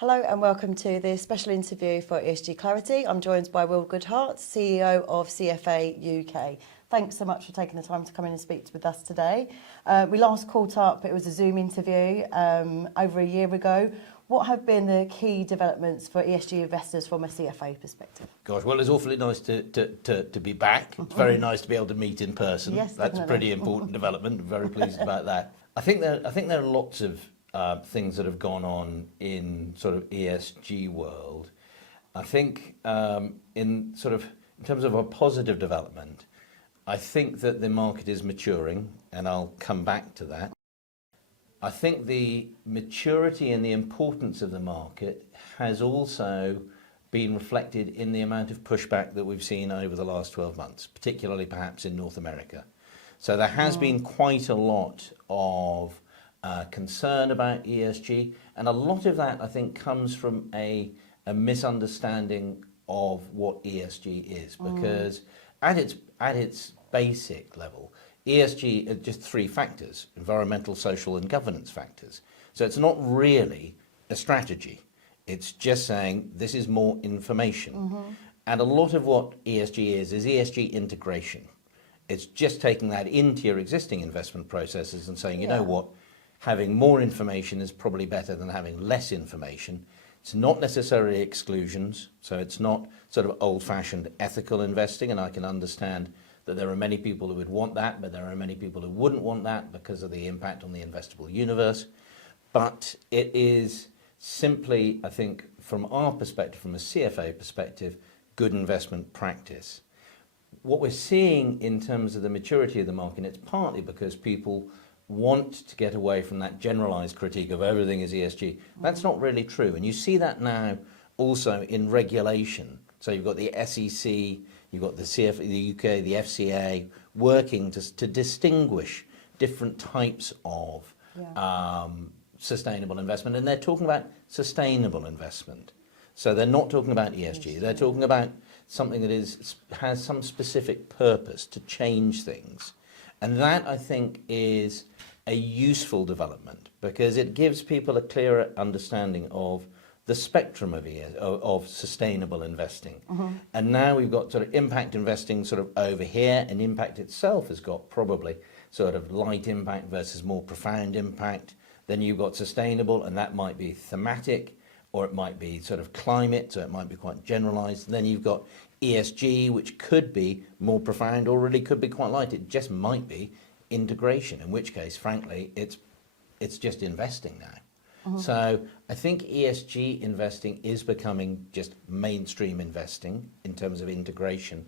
Hello and welcome to this special interview for ESG Clarity. I'm joined by Goodhart, CEO of CFA UK. Thanks so much for taking the time to come in and speak with us today. We last caught up, it was a Zoom interview over a year ago. What have been the key developments for ESG investors from a CFA perspective? Gosh, well, it's awfully nice to be back. It's very nice to be able to meet in person. Yes, that's definitely. a pretty important development. Very pleased about that. I think there are lots of things that have gone on in sort of ESG world. I think in terms of a positive development, I think that the market is maturing, and I'll come back to that. I think the maturity and the importance of the market has also been reflected in the amount of pushback that we've seen over the last 12 months, particularly perhaps in North America. So there has been quite a lot of concern about ESG, and a lot of that I think comes from a misunderstanding of what ESG is, because at its basic level, ESG are just three factors: environmental, social and governance factors. So it's not really a strategy. It's just saying this is more information. And a lot of what ESG is ESG integration. It's just taking that into your existing investment processes and saying, you know what, having more information is probably better than having less information. It's not necessarily exclusions, so it's not sort of old-fashioned ethical investing, and I can understand that there are many people who would want that, but there are many people who wouldn't want that because of the impact on the investable universe. But it is simply, I think, from our perspective, from a CFA perspective, good investment practice. What we're seeing in terms of the maturity of the market, it's partly because people want to get away from that generalized critique of everything is ESG. That's not really true. And you see that now also in regulation. So you've got the SEC, you've got the CFA, the UK, the FCA, working to distinguish different types of sustainable investment. And they're talking about sustainable investment. So they're not talking about ESG. They're talking about something that has some specific purpose to change things. And that, I think, is a useful development, because it gives people a clearer understanding of the spectrum of sustainable investing. And now we've got sort of impact investing sort of over here, and impact itself has got probably sort of light impact versus more profound impact. Then you've got sustainable, and that might be thematic, or it might be sort of climate, so it might be quite generalized. Then you've got ESG, which could be more profound, or really could be quite light. It just might be integration, in which case, frankly, it's just investing now. So I think ESG investing is becoming just mainstream investing in terms of integration,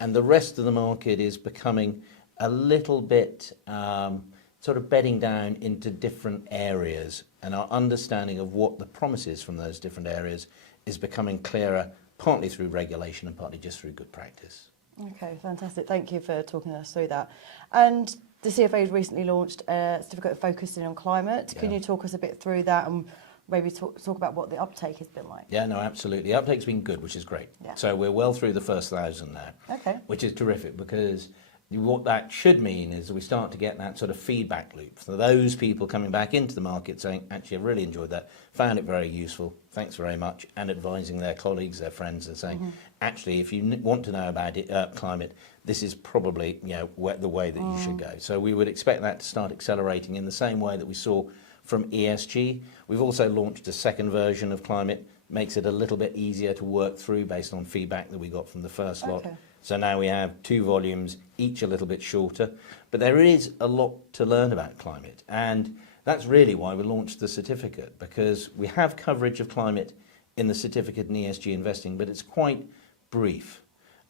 and the rest of the market is becoming a little bit sort of bedding down into different areas, and our understanding of what the promise is from those different areas is becoming clearer, partly through regulation and partly just through good practice. Okay, fantastic. Thank you for talking us through that. And the CFA has recently launched a certificate focusing on climate. Can you talk us a bit through that and maybe talk about what the uptake has been like? Yeah, no, absolutely. The uptake's been good, which is great. So we're well through the first 1,000 now, which is terrific, because what that should mean is we start to get that sort of feedback loop for those people coming back into the market saying, actually, I really enjoyed that, found it very useful, thanks very much, and advising their colleagues, their friends, and saying, actually, if you want to know about it, climate, this is probably the way that you should go. So we would expect that to start accelerating in the same way that we saw from ESG. We've also launched a second version of climate, makes it a little bit easier to work through based on feedback that we got from the first lot. So now we have 2 volumes, each a little bit shorter, but there is a lot to learn about climate, and that's really why we launched the certificate, because we have coverage of climate in the certificate in ESG investing, but it's quite brief.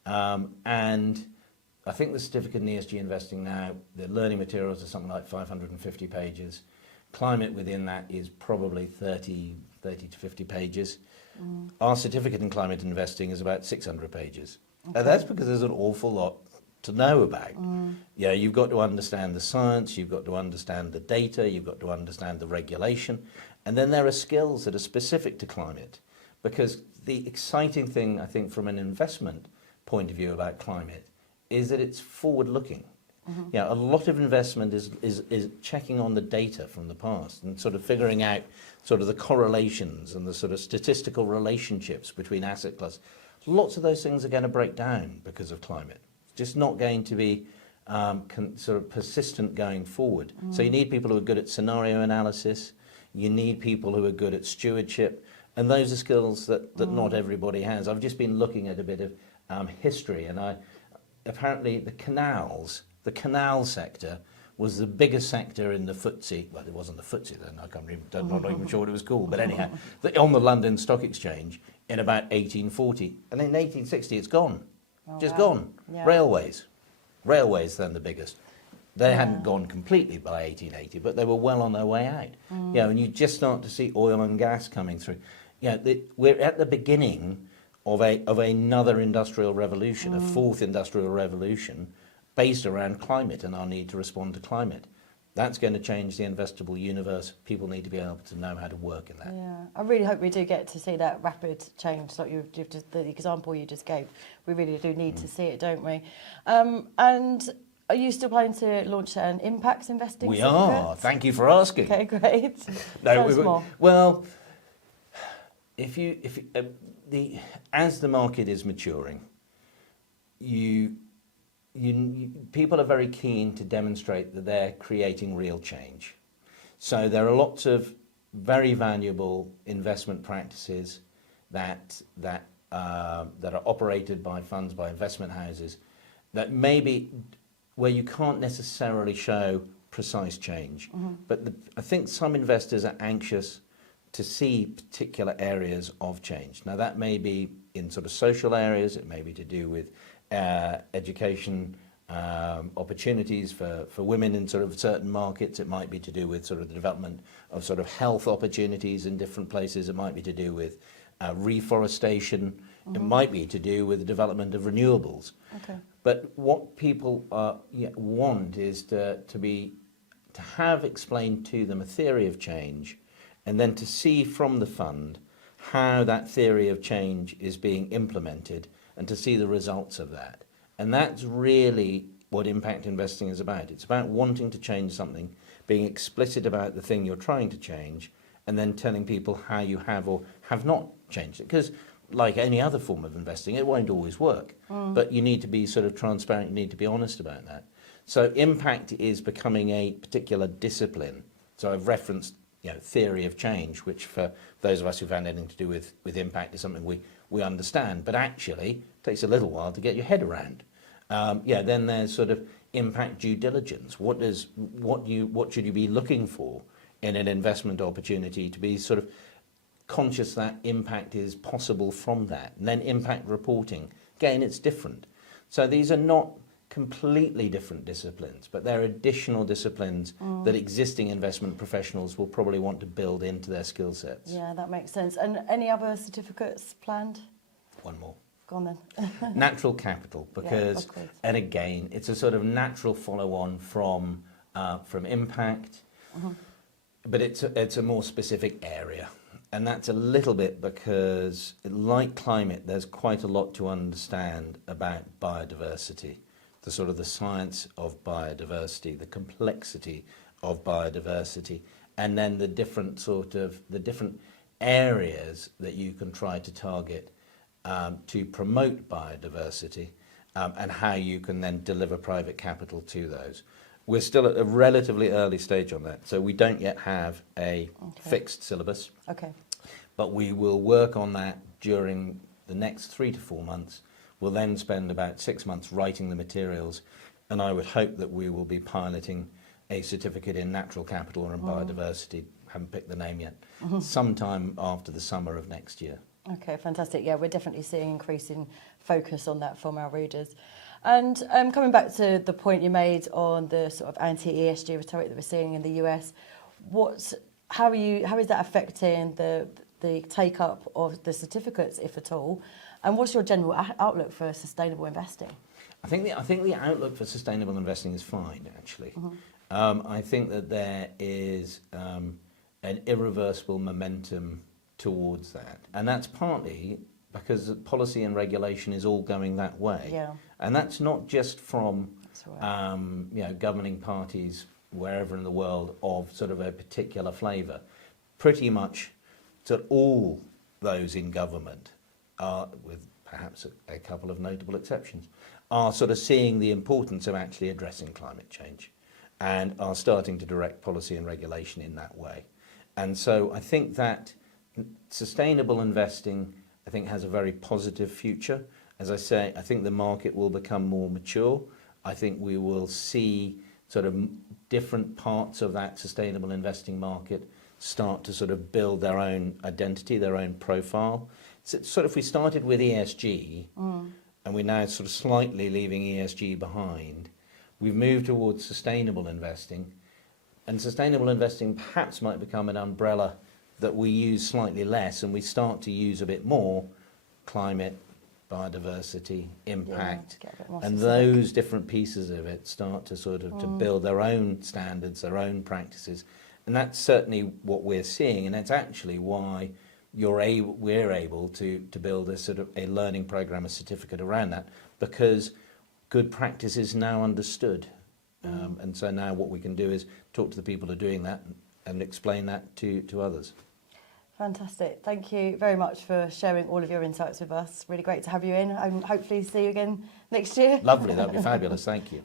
And I think the certificate in ESG investing now, the learning materials are something like 550 pages. Climate within that is probably 30 to 50 pages. Our certificate in climate investing is about 600 pages. And that's because there's an awful lot to know about. You've got to understand the science, you've got to understand the data, you've got to understand the regulation, and then there are skills that are specific to climate. Because the exciting thing, I think, from an investment point of view about climate is that it's forward-looking. You know, a lot of investment is checking on the data from the past and sort of figuring out sort of the correlations and the sort of statistical relationships between asset classes. Lots of those things are going to break down because of climate. It's just not going to be sort of persistent going forward. So you need people who are good at scenario analysis. You need people who are good at stewardship. And those are skills that not everybody has. I've just been looking at a bit of history, and apparently the canal sector was the biggest sector in the FTSE. Well, it wasn't the FTSE then. I'm not even sure what it was called. But anyhow, on the London Stock Exchange in about 1840. And in 1860, it's gone. Just gone. Yeah. Railways then the biggest. They hadn't gone completely by 1880, but they were well on their way out. You know, and you just start to see oil and gas coming through. You know, we're at the beginning of another industrial revolution, a fourth industrial revolution, based around climate and our need to respond to climate. That's going to change the investable universe. People need to be able to know how to work in that. Yeah, I really hope we do get to see that rapid change, like you've just, the example you just gave. We really do need to see it, don't we? And are you still planning to launch an impact investing We certificate? are. Thank you for asking. Okay, great. No, Tell us more. well, as the market is maturing, people are very keen to demonstrate that they're creating real change. So there are lots of very valuable investment practices that are operated by funds, by investment houses, that maybe where you can't necessarily show precise change. But I think some investors are anxious to see particular areas of change. Now that may be in sort of social areas, it may be to do with education opportunities for women in sort of certain markets, it might be to do with sort of the development of sort of health opportunities in different places, it might be to do with reforestation, it might be to do with the development of renewables. Okay. But what people want is to have explained to them a theory of change, and then to see from the fund how that theory of change is being implemented and to see the results of that. And that's really what impact investing is about. It's about wanting to change something, being explicit about the thing you're trying to change, and then telling people how you have or have not changed it. Because like any other form of investing, it won't always work. But you need to be sort of transparent, you need to be honest about that. So impact is becoming a particular discipline. So I've referenced theory of change, which for those of us who've had anything to do with impact is something we understand, but actually it takes a little while to get your head around. Then there's sort of impact due diligence. What should you be looking for in an investment opportunity to be sort of conscious that impact is possible from that? And then impact reporting. Again, it's different. So these are not completely different disciplines, but they're additional disciplines that existing investment professionals will probably want to build into their skill sets. Yeah, that makes sense. And any other certificates planned? One more. Go on then. Natural capital, because, of course. and again, it's a sort of natural follow-on from impact, but it's a more specific area. And that's a little bit because, like climate, there's quite a lot to understand about biodiversity, the sort of the science of biodiversity, the complexity of biodiversity, and then the different areas that you can try to target to promote biodiversity, and how you can then deliver private capital to those. We're still at a relatively early stage on that, so we don't yet have a fixed syllabus. Okay. But we will work on that during the next 3 to 4 months. We'll then spend about 6 months writing the materials, and I would hope that we will be piloting a certificate in natural capital or in biodiversity, haven't picked the name yet, sometime after the summer of next year. Okay, fantastic. Yeah, we're definitely seeing increasing focus on that from our readers. And coming back to the point you made on the sort of anti-ESG rhetoric that we're seeing in the US, how is that affecting the take-up of the certificates, if at all? And what's your general outlook for sustainable investing? I think the outlook for sustainable investing is fine, actually. I think that there is an irreversible momentum towards that. And that's partly because policy and regulation is all going that way. Yeah. And that's not just from That's right. you know, governing parties wherever in the world of sort of a particular flavour. Pretty much sort of all those in government are, with perhaps a couple of notable exceptions, are sort of seeing the importance of actually addressing climate change and are starting to direct policy and regulation in that way. And so I think that sustainable investing, I think, has a very positive future. As I say, I think the market will become more mature. I think we will see sort of different parts of that sustainable investing market start to sort of build their own identity, their own profile. So sort of if we started with ESG and we're now sort of slightly leaving ESG behind, we've moved towards sustainable investing, and sustainable investing perhaps might become an umbrella that we use slightly less and we start to use a bit more climate, biodiversity, impact, get a bit more and specific. those different pieces of it start to sort of to build their own standards, their own practices. And that's certainly what we're seeing, and that's actually why we're able to build a sort of a learning program, a certificate around that, because good practice is now understood. And so now what we can do is talk to the people who are doing that and explain that to others. Fantastic. Thank you very much for sharing all of your insights with us. Really great to have you in, and hopefully see you again next year. Lovely, that would be fabulous, thank you.